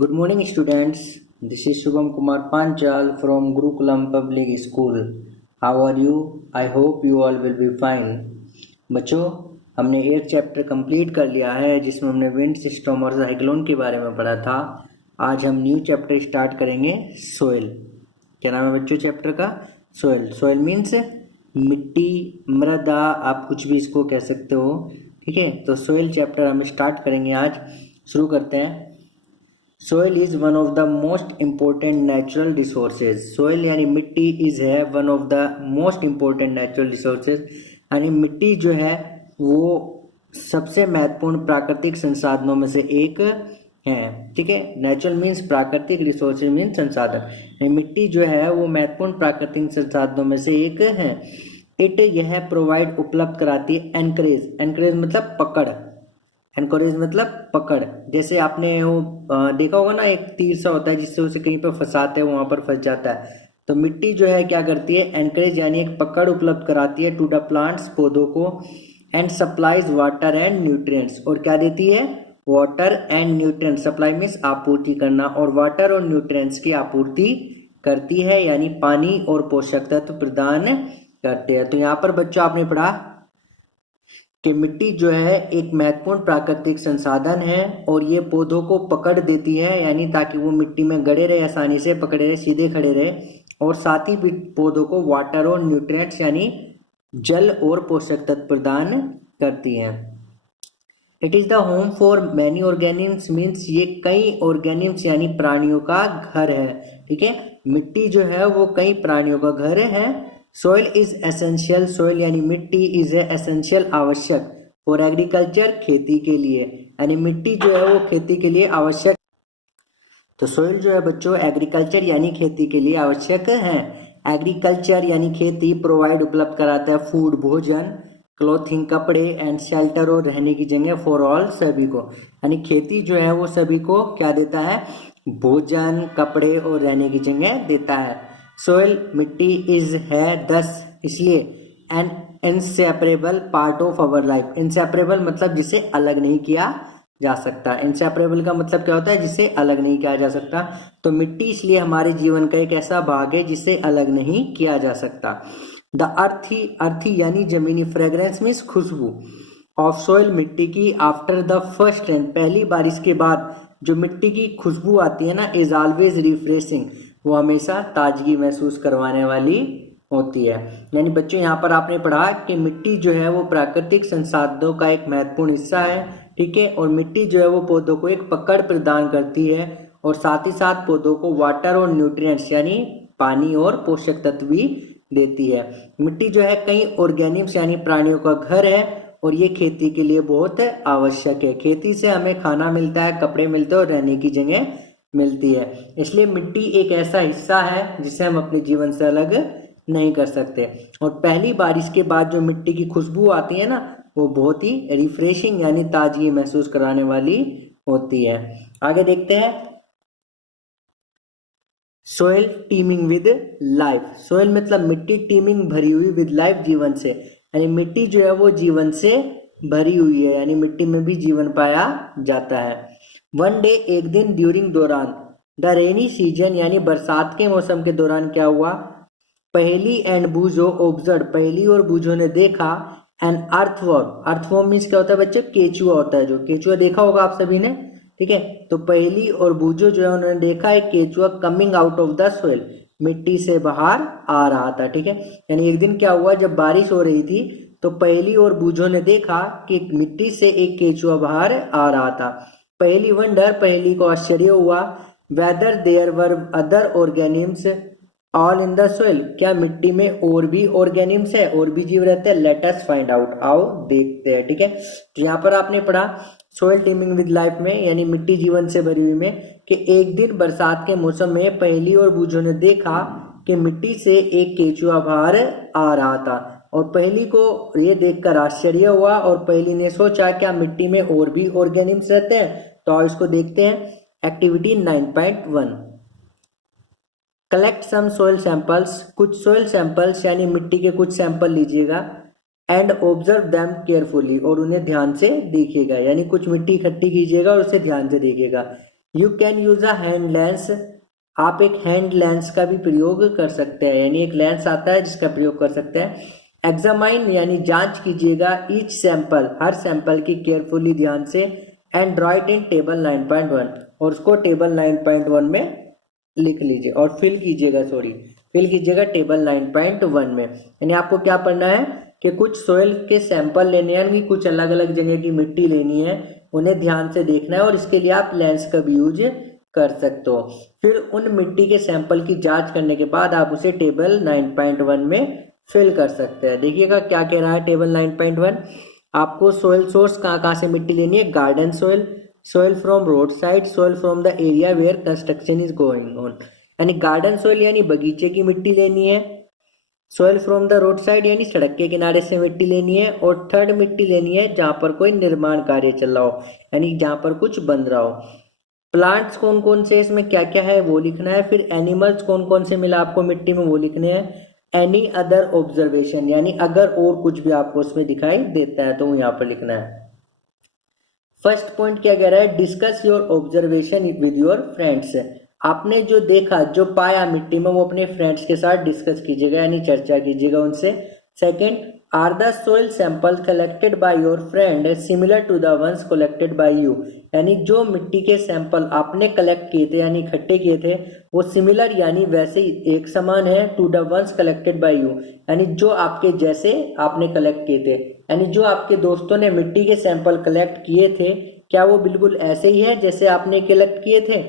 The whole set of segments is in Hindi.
Good morning, students. This is Shubham Kumar Panchal from Gurukulam Public School. How are you? I hope you all will be fine. बच्चों, हमने 8 चैप्टर कंप्लीट कर लिया है जिसमें हमने विंड सिस्टम और साइक्लोन के बारे में पढ़ा था। आज हम न्यू चैप्टर स्टार्ट करेंगे, सोइल। क्या नाम है बच्चों चैप्टर का? सोइल। सोइल मीन्स मिट्टी, मृदा, आप कुछ भी इसको कह सकते हो। ठीक है, तो सोइल चैप्टर हम स्टार्ट करेंगे आज। शुरू करते हैं। Soil is one of the most important natural resources. Soil यानी मिट्टी इज है one of the most important natural resources, यानी मिट्टी जो है वो सबसे महत्वपूर्ण प्राकृतिक संसाधनों में से एक है। ठीक है, नेचुरल मीन्स प्राकृतिक, रिसोर्सेज मीन्स संसाधन। मिट्टी जो है वो महत्वपूर्ण प्राकृतिक संसाधनों में से एक है। इट यह प्रोवाइड उपलब्ध कराती है एनकरेज। एनकरेज मतलब पकड़, एनकरेज मतलब पकड़। जैसे आपने वो देखा होगा ना, एक तीर सा होता है जिससे उसे कहीं पर फंसाते हैं, वहां पर फंस जाता है। तो मिट्टी जो है क्या करती है? एनकरेज यानी एक पकड़ उपलब्ध कराती है टू द प्लांट्स, पौधों को, and supplies water and nutrients. और क्या देती है? Water and nutrients. Supply means आपूर्ति करना, और वाटर और न्यूट्रिएंट्स की आपूर्ति करती है, यानी पानी और पोषक तत्व प्रदान करते हैं। तो यहाँ पर बच्चों आपने पढ़ा कि मिट्टी जो है एक महत्वपूर्ण प्राकृतिक संसाधन है और ये पौधों को पकड़ देती है, यानी ताकि वो मिट्टी में गड़े रहे, आसानी से पकड़े रहे, सीधे खड़े रहे, और साथ ही भी पौधों को वाटर और न्यूट्रिएंट्स यानी जल और पोषक तत्व प्रदान करती है। It is the home for many organisms means ये कई ऑर्गेनिम्स यानी प्राणियों का घर है। ठीक है, मिट्टी जो है वो कई प्राणियों का घर है। Soil is essential. सोइल यानी मिट्टी इज एसेंशियल, आवश्यक, फॉर एग्रीकल्चर, खेती के लिए, यानी मिट्टी जो है वो खेती के लिए आवश्यक। तो सोइल जो है बच्चों एग्रीकल्चर यानी खेती के लिए आवश्यक है। एग्रीकल्चर यानी खेती, प्रोवाइड उपलब्ध कराता है फूड भोजन, क्लोथिंग कपड़े, एंड शेल्टर और रहने की जगह, फॉर ऑल सभी को। यानी खेती जो है वो सभी को क्या देता है? भोजन, कपड़े और रहने की जगह देता है। सोइल मिट्टी इज है दस इसलिए an inseparable part of our life. Inseparable मतलब जिसे अलग नहीं किया जा सकता। इनसेपरेबल का मतलब क्या होता है? जिसे अलग नहीं किया जा सकता। तो मिट्टी इसलिए हमारे जीवन का एक ऐसा भाग है जिसे अलग नहीं किया जा सकता। द अर्थी यानी जमीनी, फ्रेग्रेंस मीन्स खुशबू, ऑफ सोइल मिट्टी की, आफ्टर द फर्स्ट रेन, पहली बारिश के बाद जो मिट्टी की खुशबू आती है ना, इज ऑलवेज रिफ्रेशिंग, वो हमेशा ताजगी महसूस करवाने वाली होती है। यानी बच्चों यहाँ पर आपने पढ़ा कि मिट्टी जो है वो प्राकृतिक संसाधनों का एक महत्वपूर्ण हिस्सा है। ठीक है, और मिट्टी जो है वो पौधों को एक पकड़ प्रदान करती है, और साथ ही साथ पौधों को वाटर और न्यूट्रिएंट्स यानी पानी और पोषक तत्व भी देती है। मिट्टी जो है कई ऑर्गेनिम्स यानी प्राणियों का घर है, और ये खेती के लिए बहुत आवश्यक है। खेती से हमें खाना मिलता है, कपड़े मिलते हैं और रहने की जगह मिलती है। इसलिए मिट्टी एक ऐसा हिस्सा है जिसे हम अपने जीवन से अलग नहीं कर सकते। और पहली बारिश के बाद जो मिट्टी की खुशबू आती है ना, वो बहुत ही रिफ्रेशिंग यानी ताजगी महसूस कराने वाली होती है। आगे देखते हैं। Soil teeming with life. Soil मतलब मिट्टी, टीमिंग भरी हुई, विद लाइफ जीवन से, यानी मिट्टी जो है वो जीवन से भरी हुई है, यानी मिट्टी में भी जीवन पाया जाता है। वन डे एक दिन, ड्यूरिंग दौरान, द रेनी सीजन यानी बरसात के मौसम के दौरान क्या हुआ? पहेली एंड बूझो ऑब्जर्व, पहेली और बूझो ने देखा, एन अर्थवर्म। अर्थवर्म मीन्स क्या होता है बच्चे? केचुआ होता है। जो केचुआ देखा होगा आप सभी ने। ठीक है, तो पहेली और बूझो जो है उन्होंने देखा है केचुआ coming out of the soil, मिट्टी से बाहर आ रहा था। ठीक है, यानी एक दिन क्या हुआ, जब बारिश हो रही थी तो पहेली और बूझो ने देखा कि मिट्टी से एक केचुआ बाहर आ रहा था। पहेली वंडर, पहेली को आश्चर्य हुआ, whether there were other organisms all in the soil, क्या मिट्टी में और भी ऑर्गेनिम्स है, और भी जीव रहते हैं? लेट अस फाइंड आउट, आओ देखते हैं। ठीक है, तो यहाँ पर आपने पढ़ा सोइल टीमिंग विद लाइफ में, यानी मिट्टी जीवन से भरी हुई में, कि एक दिन बरसात के मौसम में पहेली और बूझो ने देखा कि मिट्टी से एक केचुआ बाहर आ रहा था, और पहेली को ये देखकर आश्चर्य हुआ, और पहेली ने सोचा क्या मिट्टी में और भी ऑर्गेनिम्स रहते हैं? तो आओ इसको देखते हैं। Activity 9.1, collect some soil samples. कुछ सोइल सैंपल्स यानी मिट्टी के कुछ सैंपल लीजिएगा, एंड ऑब्जर्व दैम केयरफुली, और उन्हें ध्यान से देखिएगा, यानी कुछ मिट्टी इकट्ठी कीजिएगा और उसे ध्यान से देखिएगा। You can use a hand lens, आप एक हैंड लेंस का भी प्रयोग कर सकते हैं, यानी एक लेंस आता है जिसका प्रयोग कर सकते हैं। एग्जामाइन यानी जांच कीजिएगा ईच सैंपल, हर सैंपल की केयरफुली ध्यान से, एंड राइट इन टेबल 9.1, और उसको टेबल 9.1 में लिख लीजिए और फिल कीजिएगा टेबल 9.1 में। यानी आपको क्या पढ़ना है कि कुछ सोयल के सैंपल लेने हैं, यानी कुछ अलग अलग जगह की मिट्टी लेनी है, उन्हें ध्यान से देखना है और इसके लिए आप लेंस का भी यूज कर सकते हो। फिर उन मिट्टी के सैंपल की जांच करने के बाद आप उसे टेबल 9.1 में फिल कर सकते हैं। देखिएगा क्या कह रहा है टेबल 9.1, आपको सोयल सोर्स कहाँ कहाँ से मिट्टी लेनी है, garden soil, soil from road side, soil from the area where construction is going on, यानी गार्डन सोयल यानी बगीचे की मिट्टी लेनी है, soil from the road side यानी सड़क के किनारे से मिट्टी लेनी है, और थर्ड मिट्टी लेनी है जहां पर कोई निर्माण कार्य चल रहा हो, यानी जहां पर कुछ बन रहा हो। प्लांट्स कौन कौन से इसमें क्या क्या है वो लिखना है। फिर एनिमल्स कौन कौन से मिला आपको मिट्टी में वो लिखने हैं। एनी अदर ऑब्जर्वेशन यानी अगर और कुछ भी आपको उसमें दिखाई देता है तो वो यहाँ पर लिखना है। फर्स्ट पॉइंट क्या कह रहा है, discuss your observation with your friends, आपने जो देखा जो पाया मिट्टी में वो अपने फ्रेंड्स के साथ डिस्कस कीजिएगा यानी चर्चा कीजिएगा उनसे। Second, are the soil sample collected by your friend similar to the ones collected by you, यानी जो मिट्टी के सैंपल आपने कलेक्ट किए थे यानी इकट्ठे किए थे वो सिमिलर यानी वैसे ही एक समान है, to the ones collected by you यानी जो आपके जैसे आपने कलेक्ट किए थे, यानी जो आपके दोस्तों ने मिट्टी के सैंपल कलेक्ट किए थे क्या वो बिल्कुल ऐसे ही है जैसे आपने कलेक्ट किए थे।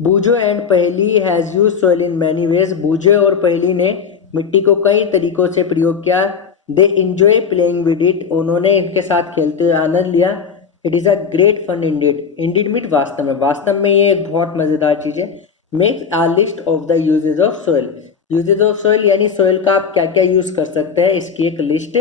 बूझो एंड पहेली has use soil in many ways, बूझे और पहेली ने मिट्टी को कई तरीकों से प्रयोग किया। They enjoy playing with it, उन्होंने इनके साथ खेलते हुए आनंद लिया। It is a great fun indeed, indeed mean वास्तव में ये एक बहुत मजेदार चीज है। Make a list of the uses of soil, uses of soil यानी सोइल का आप क्या क्या यूज कर सकते हैं इसकी एक लिस्ट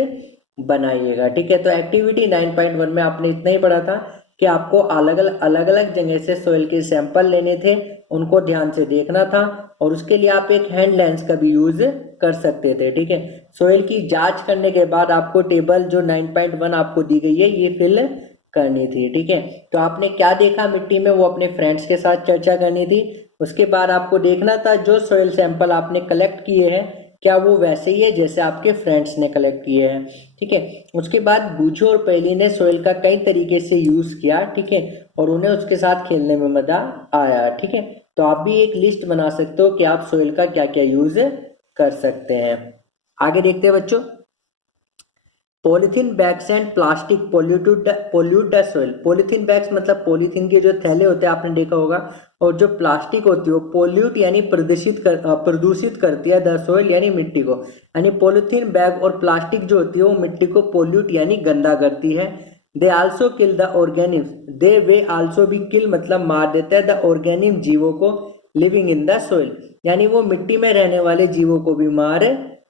बनाइएगा। ठीक है, तो एक्टिविटी 9.1 में आपने इतना ही पढ़ा था कि आपको अलग अलग जगह से सोइल के सैंपल लेने थे, उनको ध्यान से देखना था और उसके लिए आप एक हैंड लेंस का भी यूज कर सकते थे। ठीक है, सोइल की जांच करने के बाद आपको टेबल जो 9.1 आपको दी गई है ये फिल करनी थी। ठीक है, तो आपने क्या देखा मिट्टी में वो अपने फ्रेंड्स के साथ चर्चा करनी थी। उसके बाद आपको देखना था जो सोइल सैंपल आपने कलेक्ट किए हैं क्या वो वैसे ही है जैसे आपके फ्रेंड्स ने कलेक्ट किए हैं। ठीक है, उसके बाद बूझो और पहेली ने सोइल का कई तरीके से यूज किया। ठीक है, और उन्हें उसके साथ खेलने में मजा आया। ठीक है, तो आप भी एक लिस्ट बना सकते हो कि आप सोइल का क्या क्या यूज कर सकते हैं। आगे देखते हैं बच्चों, polythene bags and plastic pollute the soil. Polythene bags मतलब पॉलीथीन के जो थैले होते हैं आपने देखा होगा, और जो प्लास्टिक होती है वो पोल्यूट यानी प्रदूषित करती है द सोइल यानी मिट्टी को, यानी पॉलीथीन बैग और प्लास्टिक जो होती है वो मिट्टी को पोल्यूट यानी गंदा करती है। They also kill the organisms, they way also भी किल मतलब मार देता है द ऑर्गेनिम जीवों को लिविंग इन द सोइल, यानी वो मिट्टी में रहने वाले जीवों को भी मार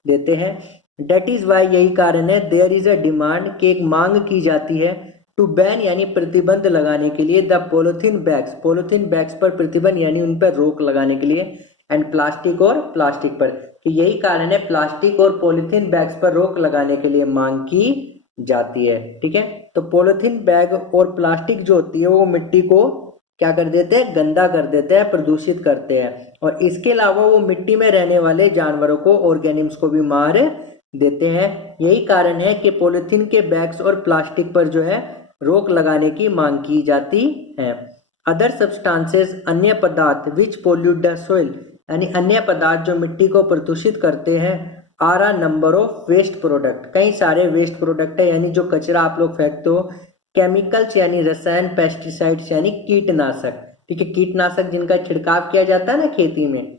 देते हैं। डेट इज वाई यही कारण है देयर इज अ डिमांड कि एक मांग की जाती है टू बैन यानी प्रतिबंध लगाने के लिए द पॉलीथीन बैग्स पर प्रतिबंध यानी उन पर रोक लगाने के लिए, एंड प्लास्टिक पर, कि यही कारण है प्लास्टिक और पॉलीथीन बैग्स पर रोक लगाने के लिए मांग की जाती है। ठीक है, तो पॉलीथीन बैग और प्लास्टिक जो होती है वो मिट्टी को क्या कर देते हैं, गंदा कर देते हैं, प्रदूषित करते हैं, और इसके अलावा वो मिट्टी में रहने वाले जानवरों को ऑर्गेनिम्स को भी मार देते हैं। यही कारण है कि पॉलीथीन के बैग्स और प्लास्टिक पर जो है रोक लगाने की मांग की जाती है। अदर सब्सटेंसेस अन्य पदार्थ विच पोल्यूट द सोइल, यानी अन्य पदार्थ जो मिट्टी को प्रदूषित करते हैं, are a number of waste product, कई सारे वेस्ट प्रोडक्ट है यानी जो कचरा आप लोग फेंकते हो। केमिकल्स यानी रसायन, पेस्टिसाइड्स यानी कीटनाशक, ठीक है, कीटनाशक जिनका छिड़काव किया जाता है ना खेती में।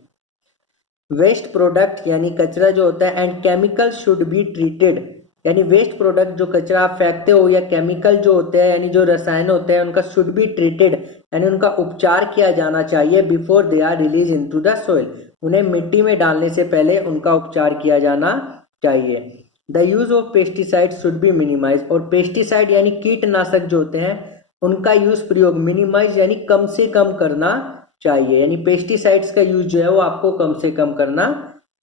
वेस्ट प्रोडक्ट यानी कचरा जो होता है, and chemical should be treated, यानी वेस्ट प्रोडक्ट जो कचरा आप फेंकते हो या केमिकल जो होते हैं यानी जो रसायन होते हैं उनका शुड बी ट्रीटेड यानी उनका उपचार किया जाना चाहिए before they are release into the soil, उन्हें मिट्टी में डालने से पहले उनका उपचार किया जाना चाहिए। The use of pesticide should be minimize, और पेस्टिसाइड यानी कीटनाशक जो होते हैं उनका यूज प्रयोग मिनिमाइज यानी कम से कम करना चाहिए, यानी पेस्टिसाइड्स का यूज जो है वो आपको कम से कम करना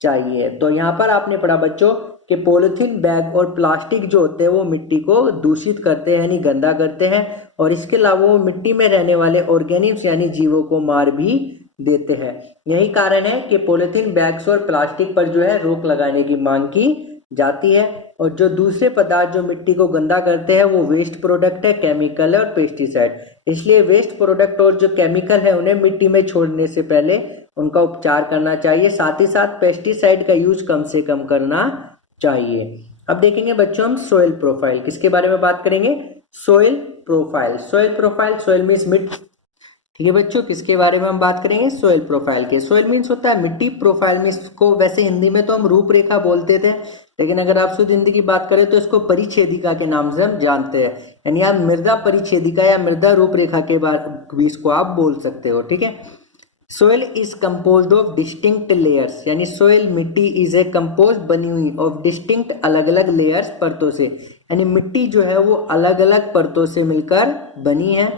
चाहिए। तो यहाँ पर आपने पढ़ा बच्चों कि पॉलीथीन बैग और प्लास्टिक जो होते हैं वो मिट्टी को दूषित करते हैं यानी गंदा करते हैं, और इसके अलावा वो मिट्टी में रहने वाले ऑर्गेनिम्स यानी जीवों को मार भी देते हैं। यही कारण है कि पॉलीथीन बैग्स और प्लास्टिक पर जो है रोक लगाने की मांग की जाती है। और जो दूसरे पदार्थ जो मिट्टी को गंदा करते हैं वो वेस्ट प्रोडक्ट है, केमिकल है और पेस्टिसाइड। इसलिए वेस्ट प्रोडक्ट और जो केमिकल है उन्हें मिट्टी में छोड़ने से पहले उनका उपचार करना चाहिए। साथ ही साथ पेस्टिसाइड का यूज कम से कम करना चाहिए। अब देखेंगे बच्चों हम सोइल प्रोफाइल, किसके बारे में बात करेंगे? Soil profile. Soil profile, soil means मिट्टी। ठीक है बच्चों, किसके बारे में हम बात करेंगे? सोइल प्रोफाइल के। सोइल मीन्स होता है मिट्टी, प्रोफाइल मीन्स को वैसे हिंदी में तो हम रूपरेखा बोलते थे, लेकिन अगर आप शुद्ध हिंदी की बात करें तो इसको परिच्छेदिका के नाम से हम जानते हैं। यानी आप मृदा परिच्छेदिका या मृदा रूपरेखा के बारे भी इसको आप बोल सकते हो। ठीक है। Soil is composed of distinct layers, यानी सोइल मिट्टी इज ए कंपोज बनी हुई ऑफ डिस्टिंक्ट अलग अलग लेयर्स परतों से, यानी मिट्टी जो है वो अलग अलग परतों से मिलकर बनी है।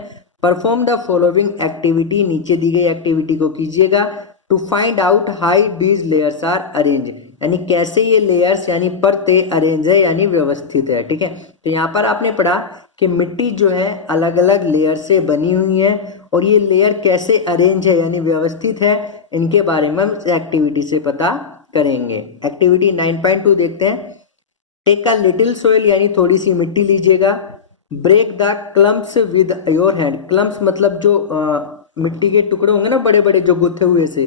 परफॉर्म द फॉलोइंग एक्टिविटी, नीचे दी गई एक्टिविटी को कीजिएगा। To find out how these layers are arrange, यानी कैसे ये लेयर्स यानी परतें अरेंज है यानी व्यवस्थित है। ठीक है। तो यहाँ पर आपने पढ़ा कि मिट्टी जो है अलग अलग लेयर से बनी हुई है, और ये लेयर कैसे अरेंज है यानी व्यवस्थित है, इनके बारे में हम एक्टिविटी से पता करेंगे। एक्टिविटी 9.2 देखते हैं। टेक अ लिटिल सोइल, यानी थोड़ी सी मिट्टी लीजिएगा। Break the clumps with your hand. Clumps मतलब जो मिट्टी के टुकड़े होंगे ना बड़े बड़े जो गुथे हुए से,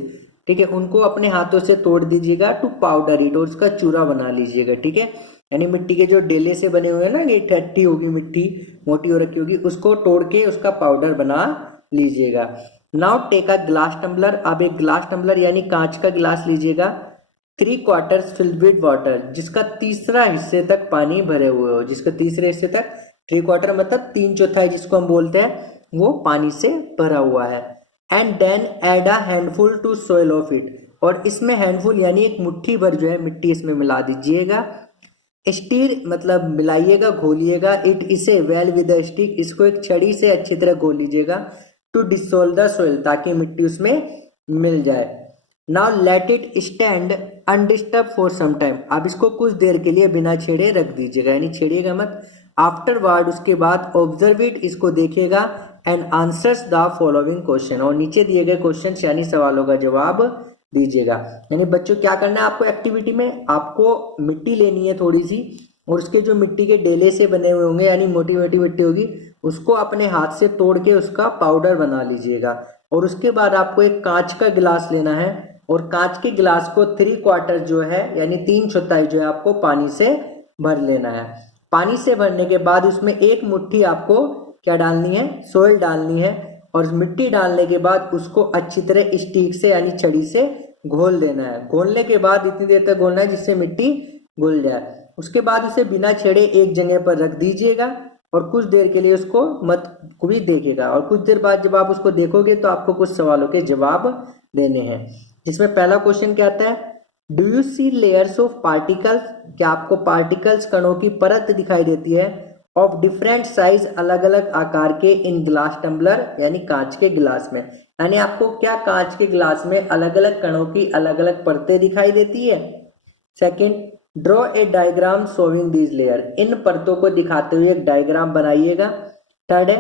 ठीक है, उनको अपने हाथों से तोड़ दीजिएगा। टू पाउडर इट, और उसका चूरा बना लीजिएगा। ठीक है। यानी मिट्टी के जो डेले से बने हुए हैं ना, ये ठट्टी होगी मिट्टी मोटी हो रखी होगी, उसको तोड़ के उसका पाउडर बना लीजिएगा। Now take a glass tumbler, अब एक ग्लास टम्बलर यानी कांच का गिलास लीजिएगा। 3/4 फिल्ड विद वाटर, जिसका तीसरा हिस्से तक पानी भरे हुए हो, जिसका तीसरे हिस्से तक 3/4 मतलब 3/4 जिसको हम बोलते हैं वो पानी से भरा हुआ है। And then add a handful to soil of it, और इसमें हैंडफुल यानी एक मुट्ठी भर जो है मिट्टी इसमें मिला दीजिएगा। स्टीर मतलब मिलाइएगा, घोलिएगा। इट, इसे वेल विद अ स्टिक, इसको एक छड़ी से अच्छी तरह घोल लीजिएगा। टू डिसोल्व द सोइल, ताकि मिट्टी उसमें मिल जाए। Now let it stand undisturb for some time, आप इसको कुछ देर के लिए बिना छेड़े रख दीजिएगा, यानी छेड़िएगा मत। आफ्टरवर्ड, उसके बाद ऑब्जर्व इट, इसको देखिएगा। And answers the following question, और नीचे दिए गए क्वेश्चन यानी सवालों का जवाब दीजिएगा। यानी बच्चों क्या करना है आपको एक्टिविटी में? आपको मिट्टी लेनी है थोड़ी सी, और उसके जो मिट्टी के डेले से बने हुए होंगे यानी मोटी मोटी मिट्टी होगी, उसको अपने हाथ से तोड़ के उसका पाउडर बना लीजिएगा। और उसके बाद आपको एक कांच का गिलास लेना है, और कांच के गिलास को 3/4 जो है यानी 3/4 जो है आपको पानी से भर लेना है। पानी से भरने के बाद उसमें एक मुट्ठी आपको क्या डालनी है? सोइल डालनी है। और मिट्टी डालने के बाद उसको अच्छी तरह स्टिक से यानी छड़ी से घोल देना है। घोलने के बाद इतनी देर तक घोलना है जिससे मिट्टी घुल जाए। उसके बाद उसे बिना छेड़े एक जगह पर रख दीजिएगा, और कुछ देर के लिए उसको मत भी देखिएगा। और कुछ देर बाद जब आप उसको देखोगे तो आपको कुछ सवालों के जवाब देने हैं, जिसमें पहला क्वेश्चन क्या आता है? Do you see layers of particles, क्या आपको पार्टिकल्स कणों की परत दिखाई देती है? ऑफ डिफरेंट साइज, अलग अलग आकार के, इन ग्लास टम्बलर यानी कांच के गिलास में, यानी आपको क्या कांच के गिलास में अलग अलग कणों की अलग अलग परतें दिखाई देती है। Second, draw a diagram showing these layer, इन परतों को दिखाते हुए एक डायग्राम बनाइएगा। थर्ड है,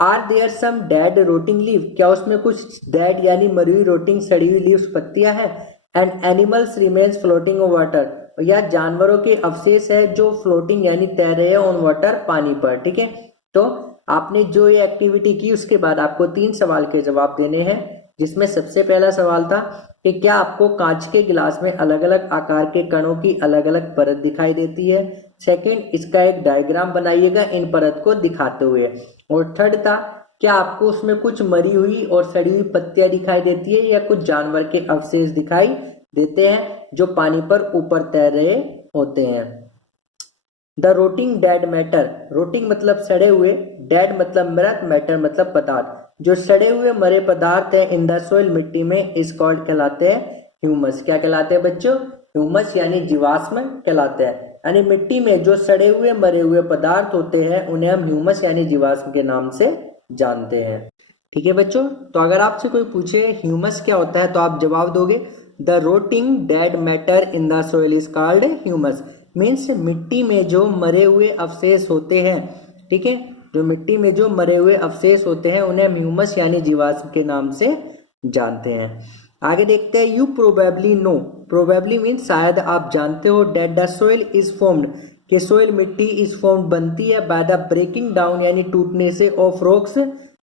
are there some dead rotting leave, क्या उसमें कुछ डेड यानी मरी हुई रोटिंग सड़ी हुई लीव्स पत्तियां हैं। And animals remains floating on water, या जानवरों के अवशेष है जो फ्लोटिंग यानी तैर रहे हैं ऑन वाटर पानी पर। ठीक है। तो आपने जो ये एक्टिविटी की उसके बाद आपको 3 सवाल के जवाब देने हैं, जिसमें सबसे पहला सवाल था कि क्या आपको कांच के गिलास में अलग अलग आकार के कणों की अलग अलग परत दिखाई देती है। सेकंड, इसका एक डायग्राम बनाइएगा इन परत को दिखाते हुए। और थर्ड था, क्या आपको उसमें कुछ मरी हुई और सड़ी हुई पत्तियां दिखाई देती है या कुछ जानवर के अवशेष दिखाई देते हैं जो पानी पर ऊपर तैर रहे होते हैं। द रोटिंग डेड मैटर, रोटिंग मतलब सड़े हुए, डेड मतलब मृत, मैटर मतलब पदार्थ, जो सड़े हुए मरे पदार्थ है इन द सोइल मिट्टी में, इस कॉल्ड कहलाते हैं ह्यूमस। क्या कहलाते हैं बच्चों? ह्यूमस यानी जीवाश्म कहलाते हैं। यानी मिट्टी में जो सड़े हुए मरे हुए पदार्थ होते हैं उन्हें हम ह्यूमस यानी जीवाश्म के नाम से जानते हैं। ठीक है बच्चों, तो अगर आपसे कोई पूछे ह्यूमस क्या होता है तो आप जवाब दोगे the rotting dead matter in the soil is called humus. Means मिट्टी में जो मरे हुए अवशेष होते हैं, ठीक है, जो मिट्टी में जो मरे हुए अवशेष होते हैं उन्हें ह्यूमस यानी जीवाश्म के नाम से जानते हैं। आगे देखते हैं, you probably know, probably means शायद आप जानते हो, that the soil is formed, कि सोइल मिट्टी इज फॉर्म्ड बनती है, बाय द ब्रेकिंग डाउन यानी टूटने से, ऑफ रॉक्स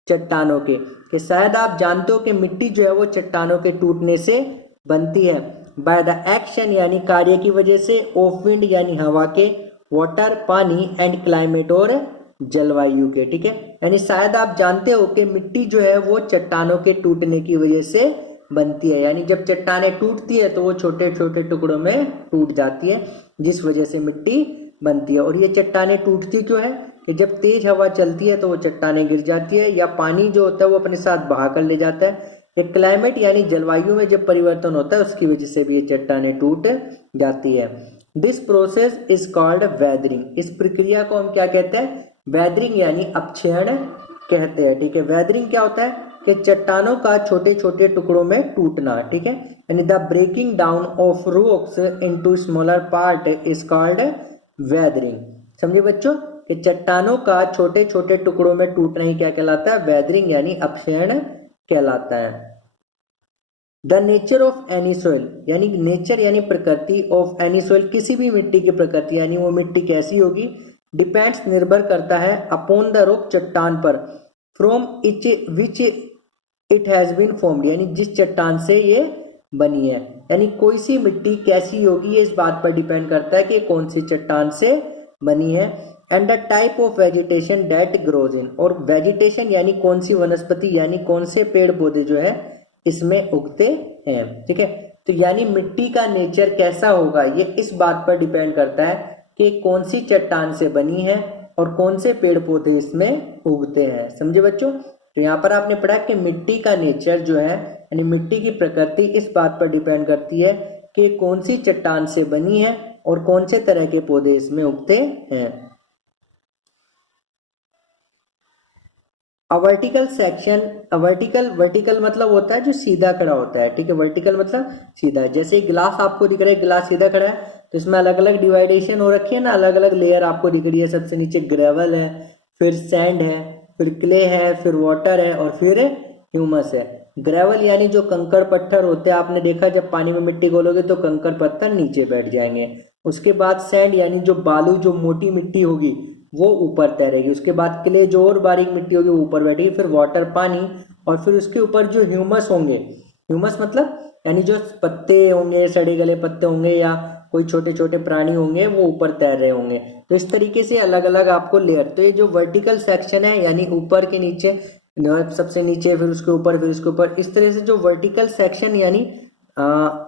चट्टानों के, कि शायद आप जानते हो कि मिट्टी जो है वो चट्टानों के टूटने से बनती है, बाय द एक्शन यानी कार्य की वजह से, ऑफ विंड यानी हवा के, वाटर पानी, एंड क्लाइमेट और जलवायु के, ठीक है, यानी शायद आप जानते हो कि मिट्टी जो है वो चट्टानों के टूटने की वजह से बनती है, यानी जब चट्टानें टूटती है तो वो छोटे छोटे टुकड़ों में टूट जाती है, जिस वजह से मिट्टी बनती है। और ये चट्टानें टूटती क्यों है कि जब तेज हवा चलती है तो वो चट्टानें गिर जाती है, या पानी जो होता है वो अपने साथ बहा कर ले जाता है, या क्लाइमेट यानी जलवायु में जब परिवर्तन होता है उसकी वजह से भी ये चट्टानें टूट जाती है। This process is called weathering, इस प्रक्रिया को हम क्या कहते हैं, वेदरिंग यानी अपक्षयण कहते हैं, ठीक है। वेदरिंग क्या होता है कि चट्टानों का छोटे छोटे टुकड़ों में टूटना, ठीक है, यानी the breaking down of rocks into smaller part is called weathering. समझे बच्चों कि चट्टानों का छोटे छोटे टुकड़ों में टूटना ही क्या कहलाता है, वेदरिंग यानी अपक्षयण कहलाता है। The nature of any soil, यानी नेचर यानी प्रकृति, ऑफ एनी सोइल किसी भी मिट्टी की प्रकृति, यानी वो मिट्टी कैसी होगी, डिपेंड्स निर्भर करता है, अपॉन द रॉक चट्टान पर, from each which it has been formed, यानी जिस चट्टान से ये बनी है, यानी कोई सी मिट्टी कैसी होगी ये इस बात पर डिपेंड करता है कि कौन सी चट्टान से बनी है। And the type of vegetation that grows in, और वेजिटेशन यानी कौन सी वनस्पति यानी कौन से पेड़ पौधे जो है इसमें उगते हैं, ठीक है। तो यानी मिट्टी का नेचर कैसा होगा ये इस बात पर डिपेंड करता है कि कौन सी चट्टान से बनी है और कौन से पेड़ पौधे इसमें उगते हैं। समझे बच्चों, तो यहाँ पर आपने पढ़ा कि मिट्टी का नेचर जो है यानी मिट्टी की प्रकृति इस बात पर डिपेंड करती है कि कौन सी चट्टान से बनी है और कौन से तरह के पौधे इसमें उगते हैं। वर्टिकल सेक्शन, वर्टिकल मतलब होता है जो सीधा खड़ा होता है, ठीक है, वर्टिकल मतलब सीधा है। जैसे गिलास आपको दिख रहा है, गिलास सीधा खड़ा है तो इसमें अलग अलग डिवाइडेशन हो रखी है ना, अलग अलग लेयर आपको दिख रही है। सबसे नीचे ग्रेवल है, फिर सैंड है, फिर क्ले है, फिर वाटर है और फिर ह्यूमस है। ग्रेवल यानी जो कंकड़ पत्थर होते हैं, आपने देखा जब पानी में मिट्टी घोलोगे तो कंकड़ पत्थर नीचे बैठ जाएंगे। उसके बाद सैंड यानी जो बालू, जो मोटी मिट्टी होगी वो ऊपर तैरेगी। उसके बाद क्ले जो और बारीक मिट्टी होगी वो ऊपर बैठेगी। फिर वाटर पानी, और फिर उसके ऊपर जो ह्यूमस होंगे, ह्यूमस मतलब यानी जो पत्ते होंगे, सड़े गले पत्ते होंगे या कोई छोटे छोटे प्राणी होंगे वो ऊपर तैर रहे होंगे। तो इस तरीके से अलग अलग आपको लेयर, तो ये जो वर्टिकल सेक्शन है यानी ऊपर के नीचे, सबसे नीचे फिर उसके ऊपर फिर उसके ऊपर, इस तरह से जो वर्टिकल सेक्शन यानी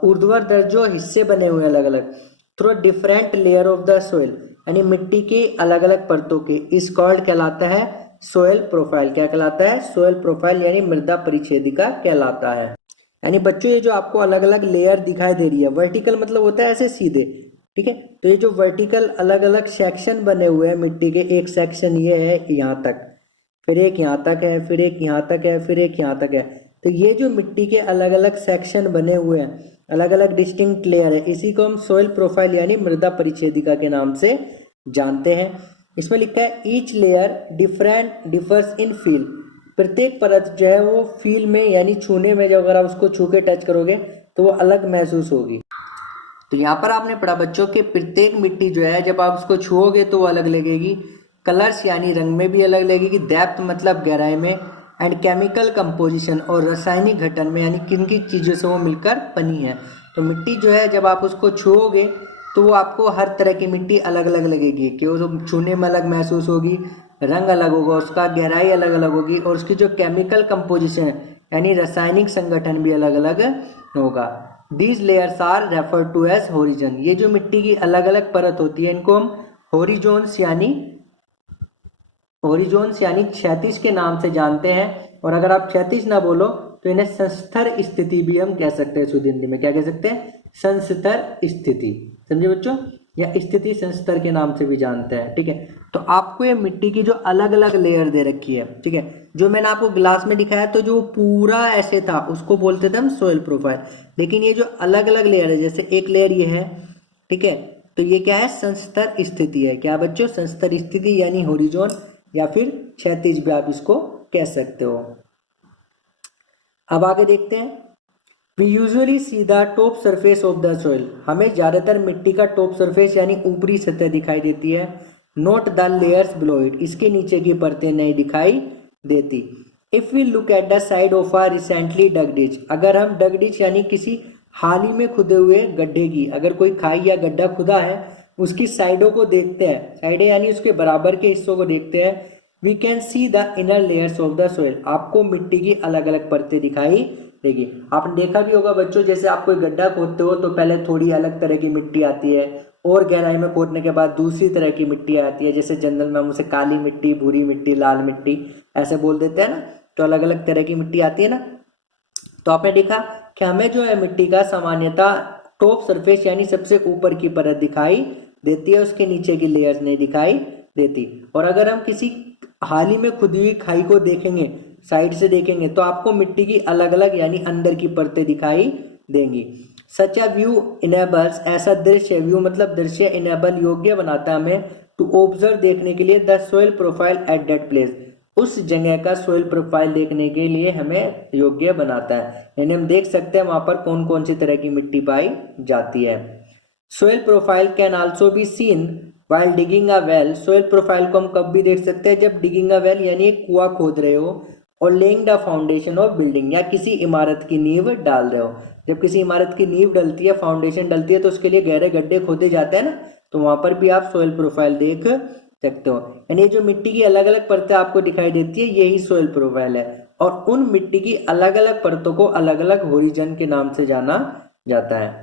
ऊर्ध्वाधर जो हिस्से बने हुए अलग अलग through different layer of the soil, यानी मिट्टी की अलग अलग परतों के, इस कॉल्ड कहलाता है सोयल प्रोफाइल। क्या कहलाता है, सोयल प्रोफाइल यानी मृदा परिच्छेदिका कहलाता है। यानी बच्चों ये जो आपको अलग अलग लेयर दिखाई दे रही है, वर्टिकल मतलब होता है ऐसे सीधे, ठीक है। तो ये जो वर्टिकल अलग अलग सेक्शन बने हुए हैं मिट्टी के, एक सेक्शन ये है यहाँ तक, फिर एक यहाँ तक है, फिर एक यहाँ तक है, फिर एक यहाँ तक है। तो ये जो मिट्टी के अलग अलग सेक्शन बने हुए हैं, अलग अलग डिस्टिंक्ट लेयर है, इसी को हम सोइल प्रोफाइल यानी मृदा परिच्छेदिका के नाम से जानते हैं। इसमें लिखा है ईच लेयर डिफर्स इन फील, प्रत्येक परत जो है वो फील में यानी छूने में, जब अगर आप उसको छू के टच करोगे तो वो अलग महसूस होगी। तो यहाँ पर आपने पढ़ा बच्चों कि प्रत्येक मिट्टी जो है जब आप उसको छुओगे तो वो अलग लगेगी, कलर्स यानी रंग में भी अलग लगेगी, डेप्थ मतलब गहराई में, एंड केमिकल कंपोजिशन और रासायनिक गठन में, यानी किन किन चीज़ों से वो मिलकर बनी है। तो मिट्टी जो है जब आप उसको छुओगे तो वो आपको हर तरह की मिट्टी अलग अलग लगेगी, कि वो छूने में अलग महसूस होगी, रंग अलग होगा उसका, गहराई अलग अलग होगी, और उसकी जो केमिकल कंपोजिशन यानी रासायनिक संगठन भी अलग अलग होगा। These layers are refer to as horizon, ये जो मिट्टी की अलग अलग परत होती है इनको हम होरिजोन्स यानी क्षैतिज के नाम से जानते हैं। और अगर आप क्षैतिज ना बोलो तो इन्हें संस्तर स्थिति भी हम कह सकते हैं। शुद्ध हिंदी में क्या कह सकते हैं, संस्तर स्थिति। समझे बच्चों, या स्थिति संस्तर के नाम से भी जानते हैं, ठीक है। तो आपको ये मिट्टी की जो अलग अलग लेयर दे रखी है, ठीक है, जो मैंने आपको ग्लास में दिखाया तो जो पूरा ऐसे था उसको बोलते थे हम सोइल प्रोफाइल। लेकिन ये जो अलग अलग लेयर है, जैसे एक लेयर ये है, ठीक है, तो ये क्या है, संस्तर स्थिति है। क्या बच्चों, संस्तर स्थिति यानी होरिजोन या फिर क्षैतिज भी आप इसको कह सकते हो। अब आगे देखते हैं, we usually see the top surface of the soil, हमें ज्यादातर मिट्टी का टॉप सरफेस यानी ऊपरी सतह दिखाई देती है। Note the layers below it, इसके नीचे की परतें नहीं दिखाई देती। If we look at the side of a recently dug ditch, अगर हम डग डिच यानी किसी हाल ही में खुदे हुए गड्ढे की, अगर कोई खाई या गड्ढा खुदा है उसकी साइडों को देखते हैं, साइडें यानी उसके बराबर के हिस्सों को देखते हैं, we can see the inner layers of the soil, आपको मिट्टी की अलग अलग परतें दिखाई देगी। आपने देखा भी होगा बच्चों, जैसे आप कोई गड्ढा खोदते हो तो पहले थोड़ी अलग तरह की मिट्टी आती है और गहराई में खोदने के बाद दूसरी तरह की मिट्टी आती है, जैसे जनरल में हम उसे काली मिट्टी, भूरी मिट्टी, लाल मिट्टी ऐसे बोल देते हैं ना, तो अलग अलग तरह की मिट्टी आती है ना। तो आपने देखा कि हमें जो है मिट्टी का सामान्यतः टॉप सरफेस यानी सबसे ऊपर की परत दिखाई देती है, उसके नीचे की लेयर्स नहीं दिखाई देती। और अगर हम किसी हाल ही में खुदी हुई खाई को देखेंगे, साइड से देखेंगे, तो आपको मिट्टी की अलग अलग यानी अंदर की परतें दिखाई देंगी। सच अ व्यू इनेबल्स, ऐसा दृश्य, व्यू मतलब दृश्य, इनेबल योग्य बनाता है हमें टू ऑब्जर्व देखने के लिए the soil profile at that place, उस जगह का सोइल प्रोफाइल देखने के लिए हमें योग्य बनाता है, यानी हम देख सकते हैं वहां पर कौन कौन सी तरह की मिट्टी पाई जाती है। Soil profile can also be seen while digging a well, soil profile को हम कब भी देख सकते हैं, जब डिगिंग अ वेल यानी एक कुआं खोद रहे हो, और laying the foundation of building, या किसी इमारत की नींव डाल रहे हो। जब किसी इमारत की नींव डलती है, फाउंडेशन डलती है, तो उसके लिए गहरे गड्ढे खोदे जाते हैं ना, तो वहां पर भी आप सोइल प्रोफाइल देख सकते हो। यानी जो मिट्टी की अलग अलग परतें आपको दिखाई देती है यही सोइल प्रोफाइल है, और उन मिट्टी की अलग अलग परतों को अलग अलग होरिजन के नाम से जाना जाता है।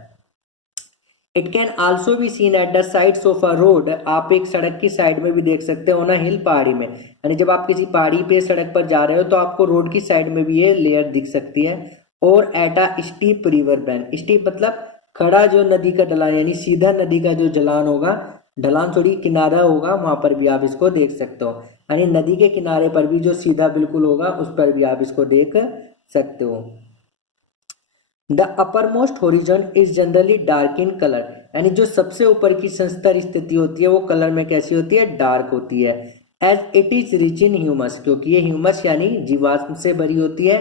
It can also be seen at the sides of a road, आप एक सड़क की साइड में भी देख सकते हो ना, हिल पहाड़ी में, यानी जब आप किसी पहाड़ी पे सड़क पर जा रहे हो तो आपको रोड की साइड में भी ये लेयर दिख सकती है। और at a steep river bank, steep मतलब खड़ा जो नदी का ढलान, यानी सीधा नदी का जो ढलान होगा, ढलान थोड़ी किनारा होगा, वहां पर भी आप इसको देख सकते हो, यानी नदी के किनारे पर भी जो सीधा बिल्कुल होगा उस पर भी आप इसको देख सकते हो। The upper most horizon is generally dark in colour, यानी जो सबसे ऊपर की संस्तर स्थिति होती है वो कलर में कैसी होती है, डार्क होती है। As it is rich in humus, क्योंकि ये ह्यूमस यानी जीवाश्म से भरी होती है,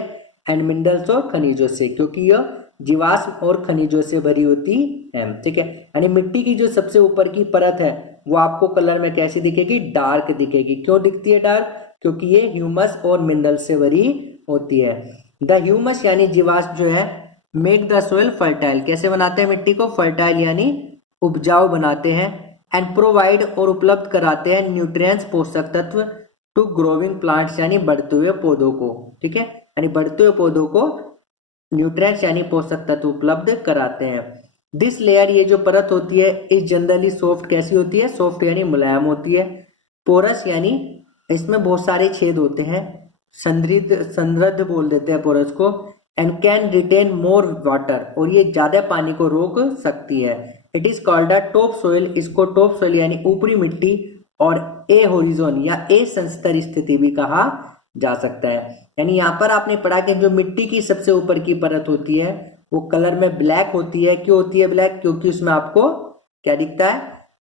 एंड मिनरल्स और खनिजों से, क्योंकि यह जीवाश्म और खनिजों से भरी होती है। ठीक है, यानी मिट्टी की जो सबसे ऊपर की परत है वो आपको कलर में कैसी दिखेगी, डार्क दिखेगी। क्यों दिखती है डार्क, क्योंकि ये ह्यूमस और मिनरल से भरी होती है। द ह्यूमस यानी जीवाश्म जो है, मेक द सोइल फर्टाइल, कैसे बनाते हैं मिट्टी को, फर्टाइल यानी उपजाऊ बनाते हैं, एंड प्रोवाइड और उपलब्ध कराते हैं न्यूट्रिएंट्स पोषक तत्व टू ग्रोविंग प्लांट्स यानी बढ़ते हुए पौधों को। ठीक है, यानी बढ़ते हुए पौधों को न्यूट्रिएंट्स यानी पोषक तत्व उपलब्ध कराते हैं। दिस लेयर, ये जो परत होती है, इस जनरली सॉफ्ट, कैसी होती है, सॉफ्ट यानी मुलायम होती है। पोरस यानी इसमें बहुत सारे छेद होते हैं, समृद्ध बोल देते हैं पोरस को, and can retain more water, और ये ज्यादा पानी को रोक सकती है। It is called a top soil, इसको टॉप सोइल यानी ऊपरी मिट्टी और ए होरिजोन या ए संस्तर स्थिति भी कहा जा सकता है। यानी यहाँ पर आपने पढ़ा कि जो मिट्टी की सबसे ऊपर की परत होती है वो कलर में ब्लैक होती है। क्यों होती है ब्लैक, क्योंकि उसमें आपको क्या दिखता है,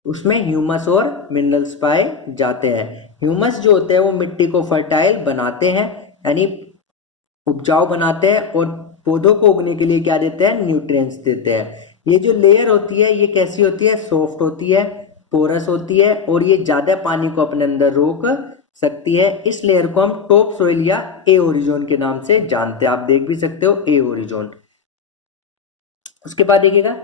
उसमें ह्यूमस और मिनरल्स पाए जाते हैं। ह्यूमस जो होते हैं वो मिट्टी को फर्टाइल बनाते हैं, यानी उपजाऊ बनाते हैं, और पौधों को उगने के लिए क्या देते हैं, न्यूट्रिएंट्स देते हैं। ये जो लेयर होती है ये कैसी होती है, सॉफ्ट होती है, पोरस होती है, और ये ज्यादा पानी को अपने अंदर रोक सकती है। इस लेयर को हम टॉप सोइल या ए ओरिजोन के नाम से जानते हैं, आप देख भी सकते हो ए ओरिजोन। उसके बाद देखिएगा,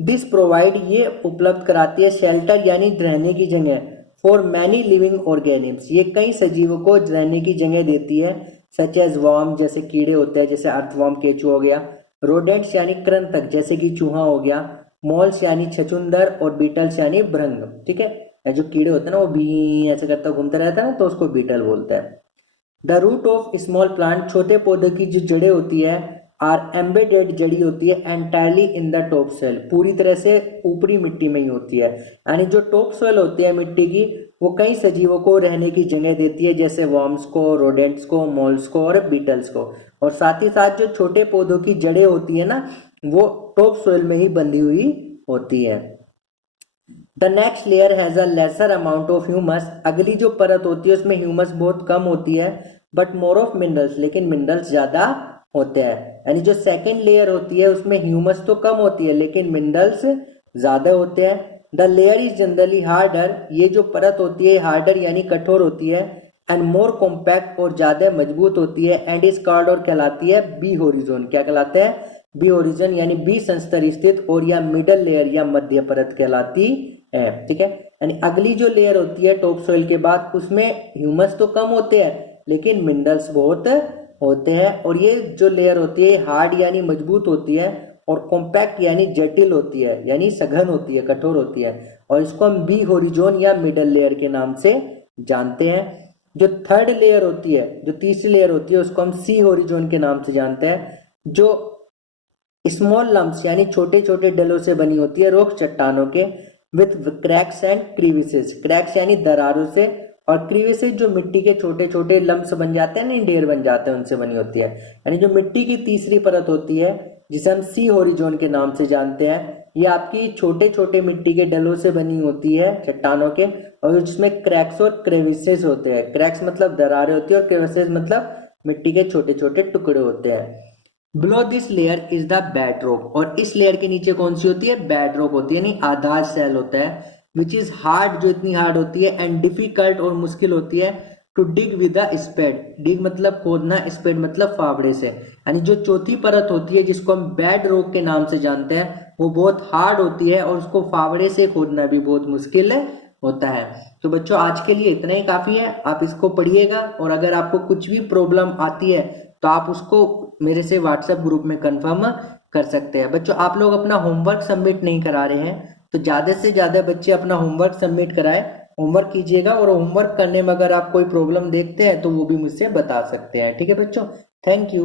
दिस प्रोवाइड, ये उपलब्ध कराती है शेल्टर यानी रहने की जगह, फॉर मैनी लिविंग ऑर्गेनिम्स, ये कई सजीवों को रहने की जगह देती है, सच एज वर्म, जैसे कीड़े होते हैं, जैसे अर्थवर्म केचू हो गया, रोडेंट्स यानी कृंतक जैसे कि चूहा हो गया, मोल्स यानी छछूंदर, और बीटल्स यानी भृंग। ठीक है, जो कीड़े होते हैं ना वो भी ऐसे करता घूमता रहता है ना, तो उसको बीटल बोलते हैं। The root of small plant, छोटे पौधे की जो जड़ें होती है, आर एम्बेडेड, जड़ी होती है, entirely in the top soil, पूरी तरह से ऊपरी मिट्टी में ही होती है। यानी जो टॉप सोइल होती है मिट्टी की वो कई सजीवों को रहने की जगह देती है, जैसे वर्म्स को, रोडेंट्स को, मोल्स को और बीटल्स को। और साथ ही साथ जो छोटे पौधों की जड़ें होती है ना वो टॉप सोइल में ही बंधी हुई होती है। The next layer has a lesser amount of humus, अगली जो परत होती है उसमें ह्यूमस बहुत कम होती है, बट मोर ऑफ मिनरल्स, लेकिन मिनरल्स ज्यादा होते हैं। यानी जो सेकेंड लेयर होती है उसमें ह्यूमस तो कम होती है लेकिन मिनरल्स ज्यादा होते हैं। The layer is generally harder, ये जो परत होती है हार्डर यानी कठोर होती है, एंड मोर कॉम्पैक्ट और ज्यादा मजबूत होती है, एंड इज कॉल्ड और कहलाती है बी होरिजोन। क्या कहलाते हैं? बी होरिजोन यानी बी संस्तर स्थित, और या मिडल लेयर या मध्य परत कहलाती है। ठीक है, यानी अगली जो लेयर होती है टॉप सोइल के बाद उसमें ह्यूमस तो कम होते हैं लेकिन मिनरल्स बहुत होते हैं, और ये जो लेयर होती है हार्ड यानी मजबूत होती है, और कॉम्पैक्ट यानी जटिल होती है, यानी सघन होती है, कठोर होती है, और इसको हम बी होरिजोन या मिडल लेयर के नाम से जानते हैं। जो थर्ड लेयर होती है, जो तीसरी लेयर होती है, उसको हम सी होरिजोन के नाम से जानते हैं, जो स्मॉल लम्प्स यानी छोटे छोटे डलों से बनी होती है, रॉक चट्टानों के, विथ क्रैक्स एंड क्रीविसेस, क्रैक्स यानी दरारों से, और क्रीविसेस जो मिट्टी के छोटे छोटे लम्प्स बन जाते हैं ना, ढेर बन जाते हैं, उनसे बनी होती है। यानी जो मिट्टी की तीसरी परत होती है जिसे हम सी होरिजोन के नाम से जानते हैं, ये आपकी छोटे छोटे मिट्टी के डलों से बनी होती है, चट्टानों के, और जिसमें क्रैक्स और क्रेविसेस होते हैं। क्रैक्स मतलब दरारें होती है और क्रेविसेस मतलब मिट्टी के छोटे छोटे टुकड़े होते हैं। Below this layer is the bed rock, और इस लेयर के नीचे कौन सी होती है? बेड रॉक होती है, यानी आधार शैल होता है, विच इज हार्ड, जो इतनी हार्ड होती है, एंड डिफिकल्ट और मुश्किल होती है, to dig with a spade, dig मतलब खोदना, स्पेड मतलब फावड़े से। यानी जो चौथी परत होती है जिसको हम बेड रॉक के नाम से जानते हैं, वो बहुत हार्ड होती है और उसको फावड़े से खोदना भी बहुत मुश्किल होता है। तो बच्चों आज के लिए इतना ही काफी है, आप इसको पढ़िएगा, और अगर आपको कुछ भी प्रॉब्लम आती है तो आप उसको मेरे से व्हाट्सएप ग्रुप में कंफर्म कर सकते हैं। बच्चों आप लोग अपना होमवर्क सबमिट नहीं करा रहे हैं तो ज्यादा से ज्यादा बच्चे अपना होमवर्क सबमिट कराएं, होमवर्क कीजिएगा, और होमवर्क करने में अगर आप कोई प्रॉब्लम देखते हैं तो वो भी मुझसे बता सकते हैं। ठीक है बच्चों, थैंक यू।